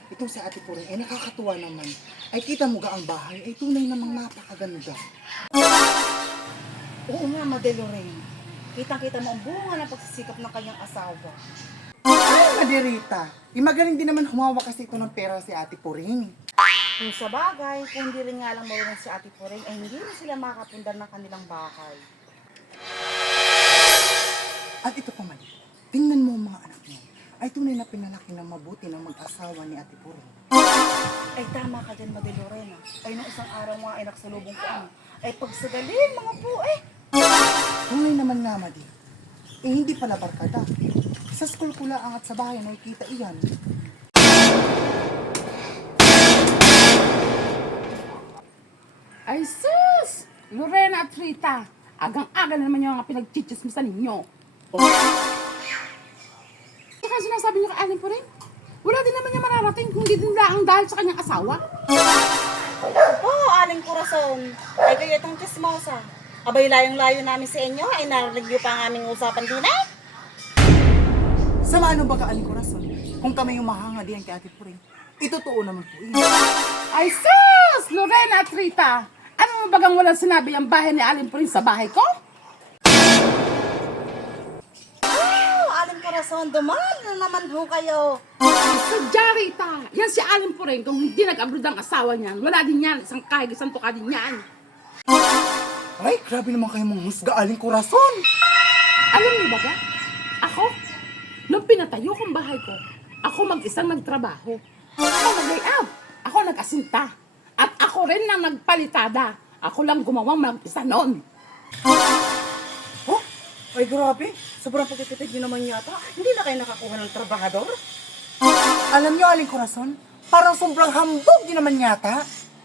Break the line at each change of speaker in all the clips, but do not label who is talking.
Itong si Ate Puring ay nakakatuwa naman. Ay kita mo ga ang bahay ay tunay namang napakaganda.
Oo nga, Made Lorraine. Kitang-kita mo ang bunga ng pagsisikap ng kanyang asawa.
Ay, Maderita! Magaling din naman humawak kasi ito ng pera si Ate Puring.
Kung sa bagay, kung hindi rin nga lang marunong si Ate Puring, ay hindi rin sila makakapundar ng kanilang bahay.
At ito pa man, tingnan mo ang mga anak mo. Ay tunay na pinalaki ng mabuti ng mag-asawa ni Ate Puring.
Ay tama ka dyan, Made Lorena. Ay nung isang araw nga ay nakasalubong ko ay pagsagalin mga po
Tunay naman nga, Madi. Eh, hindi pala barkada. Sa school ko lang at sa bahay nakikita iyan.
Ay sus! Lorena at Rita, agang-aga na naman yung mga pinagchichismisan ninyo. Saka sinasabi niyo kay Aling po rin, wala din naman yung mararating kung hindi din lang dahil sa kanyang asawa.
Oo, aling korason. Ay kayo itong chismosa. Abay layong-layo namin sa inyo, ay narinig niyo pa ang aming usapan din eh.
Sama ano ba ka, Aling Corazon? Kung kami yung mahanga diyan kay Ate Puring, itotoo naman po iyan.
Ay sus! Lorena at Rita, ano mo bagang walang sinabi ang bahay ni Aling po rin sa bahay ko?
Oh, aling korason, dumaan na naman ho kayo.
Sadya Rita, yan si Aling po rin, kung hindi nag-abroad ang asawa niyan, wala din yan, isang tuka din yan.
Ay, grabe naman kayo mong husga, Aling Corazon.
Alam niyo ba ako, nung pinatayo kong bahay ko, ako mag-isang nagtrabaho. Ako nag-layout, ako nag-asinta, at ako rin nang nagpalitada. Ako lang gumawang mag-isa noon.
Oh, ay grabe. Sobrang pagkitipid nyo naman yata. Hindi na kayo nakakuha ng trabahador?
Alam niyo, Aling Corazon, parang sobrang hambog din naman yata.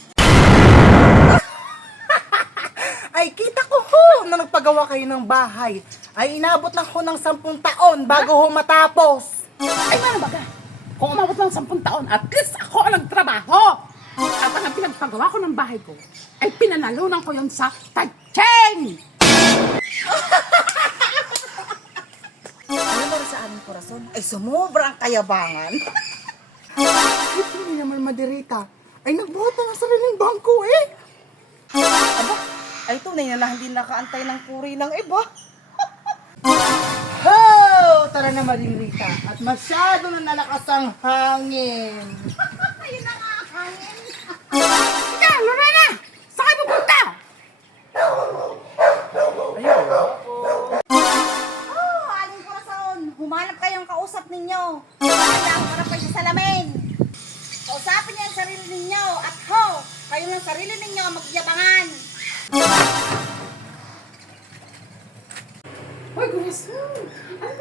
Ay, kita ko ho na nagpagawa kayo ng bahay. Ay, inabot lang ho ng 10 taon bago ho matapos.
Ay ano baga, kung umabot ng 10 taon, at least ako ang nagtrabaho. At ang pinagpagawa ko ng bahay ko, ay pinanalunan ko yun sa Tacheng!
Ano ba sa aming korason? Ay sumubrang kayabangan.
Ito hindi naman Maderita. Ay, nagbuhat na ng sariling bangko eh.
Aba, ay tunay na hindi nakaantay ng puri ng iba.
Ho! Tara na, Maderita. At masyado na nalakas ang hangin.
Ayun na nga ang hangin.
Ika, Lorena! Saan kayo pupunta?
Oh, aling korason, humanap kayong kausap ninyo. Kaya ang harap kayo sa salamin. Kausapin niyo ang sarili ninyo at ho, kayo ng sarili ninyo ang magyabangan.
Hoy, Gurason! Ano